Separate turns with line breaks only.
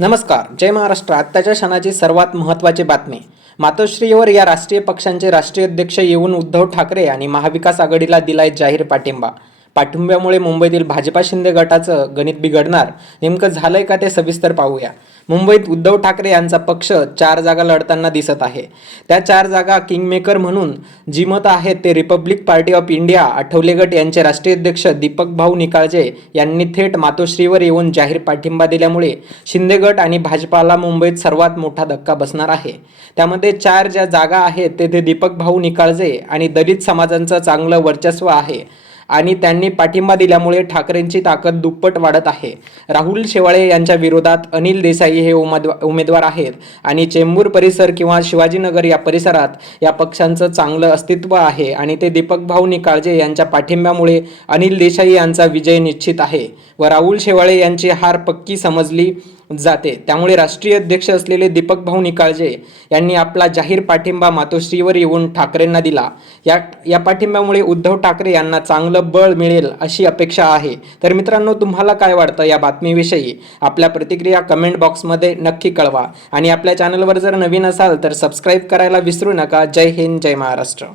नमस्कार जय महाराष्ट्र. आत्ताच्या क्षणाची सर्वात महत्त्वाची बातमी. मातोश्रीवर या राष्ट्रीय पक्षांचे राष्ट्रीय अध्यक्ष येऊन उद्धव ठाकरे आणि महाविकास आघाडीला दिलाय जाहीर पाठिंबा. पाठिंब्यामुळे मुंबईतील भाजपा शिंदे गटाचं गणित बिघडणार. नेमकं झालंय का ते सविस्तर पाहूया. मुंबईत उद्धव ठाकरे यांचा पक्ष चार जागा लढताना दिसत आहे. त्या चार जागा किंगमेकर म्हणून जी मतं आहेत ते Republic Party of India Athawale गट यांचे राष्ट्रीय अध्यक्ष दीपक भाऊ निकाळजे यांनी थेट मातोश्रीवर येऊन जाहीर पाठिंबा दिल्यामुळे शिंदे गट आणि भाजपाला मुंबईत सर्वात मोठा धक्का बसणार आहे. त्यामध्ये चार ज्या जागा आहेत तेथे दीपक भाऊ निकाळजे आणि दलित समाजांचं चांगलं वर्चस्व आहे. आणि त्यांनी पाठिंबा दिल्यामुळे ठाकरेंची ताकद दुप्पट वाढत आहे. राहुल शेवाळे यांच्या विरोधात अनिल देसाई हे उमेदवार उमेदवार आहेत आणि चेंबूर परिसर किंवा शिवाजीनगर या परिसरात या पक्षांचं चांगलं अस्तित्व आहे आणि ते दीपक भाऊ निकाळजे यांच्या पाठिंब्यामुळे अनिल देसाई यांचा विजय निश्चित आहे व राहुल शेवाळे यांची हार पक्की समजली जाते. त्यामुळे राष्ट्रीय अध्यक्ष असलेले दीपक भाऊ निकाळजे यांनी आपला जाहीर पाठिंबा मातोश्रीवर येऊन ठाकरेंना दिला. या या पाठिंब्यामुळे उद्धव ठाकरे यांना चांगलं बळ मिळेल अशी अपेक्षा आहे. तर मित्रांनो तुम्हाला काय वाटतं या बातमीविषयी? आपल्या प्रतिक्रिया कमेंट बॉक्समध्ये नक्की कळवा. आणि आपल्या चॅनलवर जर नवीन असाल तर सबस्क्राईब करायला विसरू नका. जय हिंद जय महाराष्ट्र.